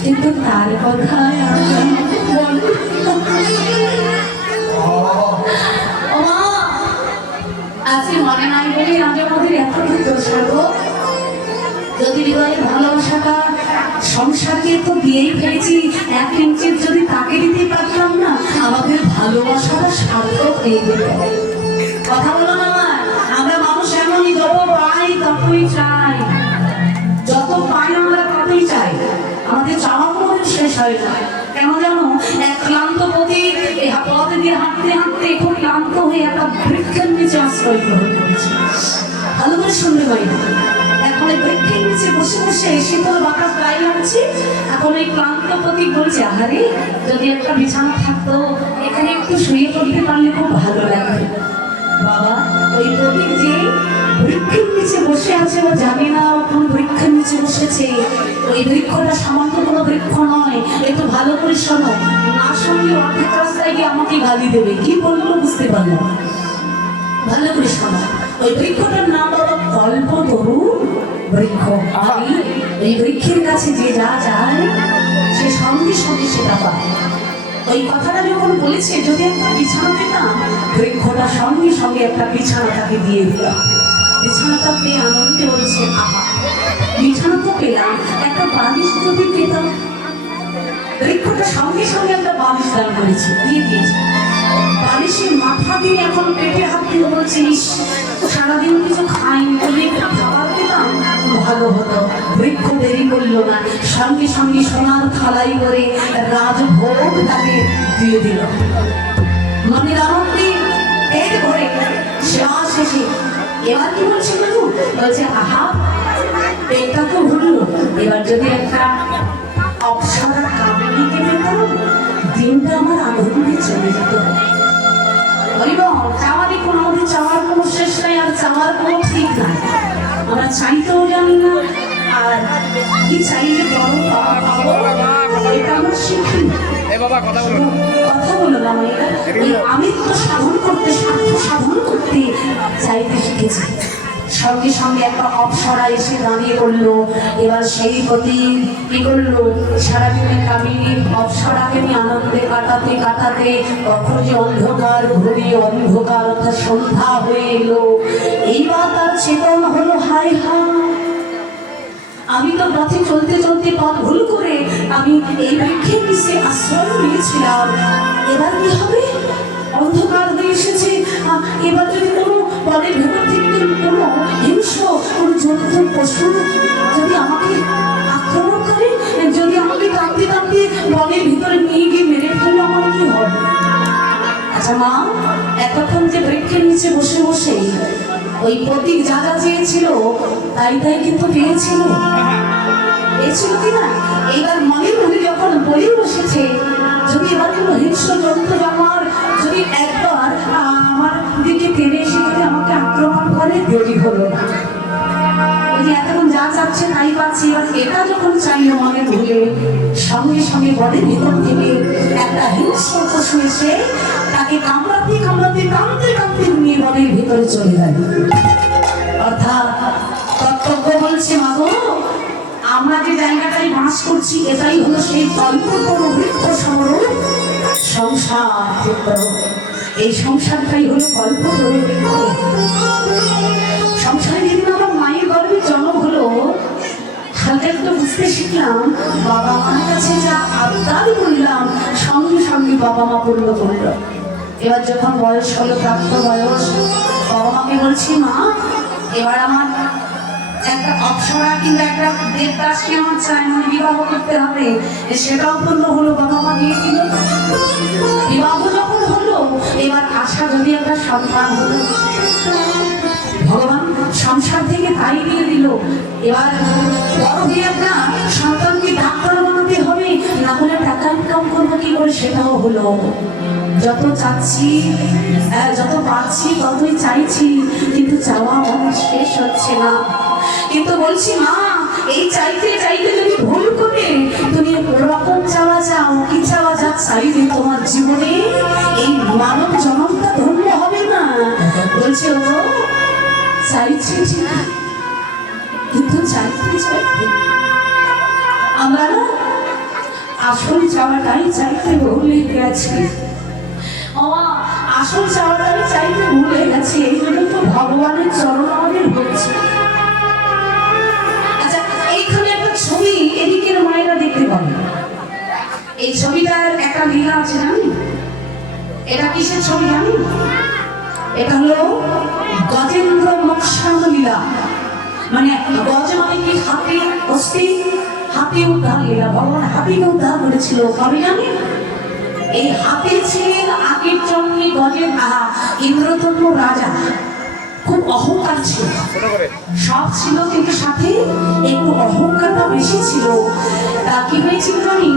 কিন্তু তার কথায় আজকে মনে নাই বলে আমাদের এত দোষাগো। যদি হৃদয়ের ভালোবাসাটা সংসারকে তো দিয়েই ফেলেছি, 1 ইঞ্চি যদি তাকে দিতে পারতাম না, আমাদের ভালোবাসাটা সার্থক হয়ে যেত। কথা বলো না আমার, আমরা মানুষ এমনই, যত পাই ততই চাই, যত পাই আমরা ততই চাই, আমাদের চাওয়া কোনোদিন শেষ হয় না। কেন জানো, এক ক্লান্ত পথে পথে দিয়ে হাঁটতে হাঁটতে খুব ক্লান্ত হয়ে একটা বৃক্ষের নিচে আশ্রয় গ্রহণ করেছে। ভালো করে শুনতে পাই না, এখন এই বৃক্ষের নিচে বসে বসে শীতল বাতাস গায়ে লাগছে। এখন এই ক্লান্ত পথিক বলছে, আহারে যদি একটা বিছানা থাকতো, এখানে একটু শুয়ে পড়তে পারলে খুব ভালো লাগবে। বাবা, ওই পথিক যে বৃক্ষের নিচে বসে আছে, ও জানে না কোন বৃক্ষের নিচে বসেছে। ওই বৃক্ষটা সামান্য কোনো বৃক্ষ নয়, একটু ভালো করে শোনো, না শুনলে অর্ধেক রাস্তায় গিয়ে আমাকে গালি দেবে। কি বললো বুঝতে পারলো, ভালো করে শোনো। ওই বৃক্ষটার নাম হলো কল্পতরু বৃক্ষ। আমি এই বৃক্ষের কাছে যে যা যায় সে সঙ্গে সঙ্গে সেটা পায়। ওই কথাটা যখন বলেছে, যদি একটা বিছানা দিতাম, বৃক্ষটা সঙ্গে সঙ্গে একটা বিছানা তাকে দিয়ে দিলাম। বিছানাটা পেয়ে আনন্দে বলছে, আহা বিছানা তো পেলাম, একটা বালিশ যদি পেতাম। বৃক্ষটা সঙ্গে সঙ্গে একটা বালিশ দান করেছে, দিয়ে দিয়েছে। বালিশের মাথা দিয়ে এখন পেটে হাত দিয়ে বলছিস, সারাদিন কিছু খাইনি, বলে খাবার পেতাম ভালো হতো। বৃক্ষ দেরি করলো না, সঙ্গে সঙ্গে সোনার থালাই করে রাজভোগ তাকে দিয়ে দিল। মনের আনন্দে পেট ভরে সেবা শেষে এবার কি বলছে দেখুন, বলছে আহা পেটটা তো ভরলো, এবার যদি একটা অপসরা কামিনীকে পেতাম, দিনটা আমার আনন্দে চলে যেত। চাওয়ারই কোনো, আমাদের চাওয়ার কোনো শেষ নাই, আর চাওয়ার কোনো ঠিক নাই। আমরা চাইতেও জানি না, আর কি চাইলে বড় পাবো এটা আমরা শিখি। কথা বলো না, আমি তো সাধন করতে, স্বার্থ সাধন করতে চাইতে শিখেছি। সঙ্গে সঙ্গে একটা অপসরা এসে দাঁড়িয়ে পড়লো। এবার সেই প্রতি কি করলো, সারাদিনে কামিনী অপসরাকে নিয়ে আনন্দে কাটাতে কাটাতে কখন যে অন্ধকার ঘুরিয়ে অন্ধকার অর্থাৎ সন্ধ্যা হয়ে এলো। এইবার তার চেতন হলো, হায় হায় আমি তো পথে চলতে চলতে পথ ভুল করে আমি এই বৃক্ষের নিচে আশ্রয় নিয়েছিলাম। এবার কি হবে, অন্ধকার হয়ে এসেছে। এবার যদি কোনো বনের ভেতর থেকে কোনো হিংস্র কোনো জন্তু পশু যদি আমাকে আক্রমণ করে, যদি আমাকে কাঁদতে কাঁদতে বনের ভিতরে নিয়ে গিয়ে মেরে ফেলে, আমার কি হবে? আচ্ছা মা, এতক্ষণ যে বৃক্ষের নিচে বসে বসে ওই প্রতীক যা যা চেয়েছিল তাই তাই কিন্তু পেয়েছিল, পেয়েছিল কিনা? এইবার মনের মধ্যে যখন বলে বসেছে, যদি এবার কোনো হিংস্র জন্তু আমার যদি একবার আমার দিকে টেনে এসে যদি আমাকে আক্রমণ করে, দেরি হলো না। ওই যে এতক্ষণ যা চাচ্ছে তাই পাচ্ছি, এবার এটা যখন চাইলো মনে ভুলে, সঙ্গে সঙ্গে বনের ভিতর থেকে একটা হিংস্র পশু এসে তাকে কামড়াতে কামড়াতে কাঁদতে কাঁদতে নিয়ে বনের ভিতরে চলে গেল। অর্থাৎ কর্তব্য বলছে, মাগো আমরা যে জায়গাটায় বাস করছি এটাই হলো সেই কল্পতরু বৃক্ষ স্বরূপ সংসার ক্ষেত্র। এই সংসারটাই হলো কল্পতরু বৃক্ষ। সংসারে যেদিন আমার মায়ের গর্ভে জন্ম হলো, হালকা একটু বুঝতে শিখলাম, বাবা মার কাছে যা আবদার করলাম সঙ্গে সঙ্গে বাবা মা পূর্ণ করল। এবার যখন বয়স হলো, প্রাপ্ত বয়স, বাবা মাকে বলছি, মা এবার আমার একটা অপসরা কিংবা একটা দেবদাসকে আমার চাই, মানে বিবাহ করতে হবে। সেটাও পূর্ণ হলো, বাবা মা দিয়ে দিল। বিবাহ যখন হলো, এবার আশা যদি একটা সন্তান হলো, ভগবান সংসার থেকে তাই দিয়ে দিল। এবার বড় হয়ে একটা সন্তানকে ডাক্তার বানাতে হবে, না হলে টাকা ইনকাম করবো কি করে, সেটাও হলো। যত চাচ্ছি, যত পাচ্ছি ততই চাইছি, কিন্তু চাওয়া আমার শেষ হচ্ছে না। কিন্তু বলছি, মা এই চাইতে চাইতে যদি ভুল করে তুমি ওরকম চাওয়া চাও, কি চাওয়া যা চাইলে তোমার জীবনে এই মানব জন্মটা ধন্য হবে না। বলছে, ও চাইছি কিন্তু চাইতে চাইতে আমরা না আসল চাওয়াটাই চাইতে ভুলে গেছি। আসল চাওয়াটাই চাইতে ভুলে গেছি, এই জন্য তো ভগবানের চরণ আমাদের হচ্ছে। আচ্ছা, এইখানে একটা ছবি এদিকের মায়েরা দেখতে পাবে। এই ছবিটার একটা লীলা আছে জানি। এটা কিসের ছবি জানি? এটা হলো গজেন্দ্র মোক্ষম লীলা। মানে গজ মানে কি? হাতি, অস্থি, হাতি উদ্ধার লীলা। ভগবান হাতিকে উদ্ধার করেছিল, কবে জানি? এই হাতি ছিলেন আগের জন্মে গজের ইন্দ্রতম্য রাজা। খুব অহংকার ছিল, সব ছিল কিন্তু সাথে একটু অহংকারটা বেশি ছিল। তা কি হয়েছিল জানি?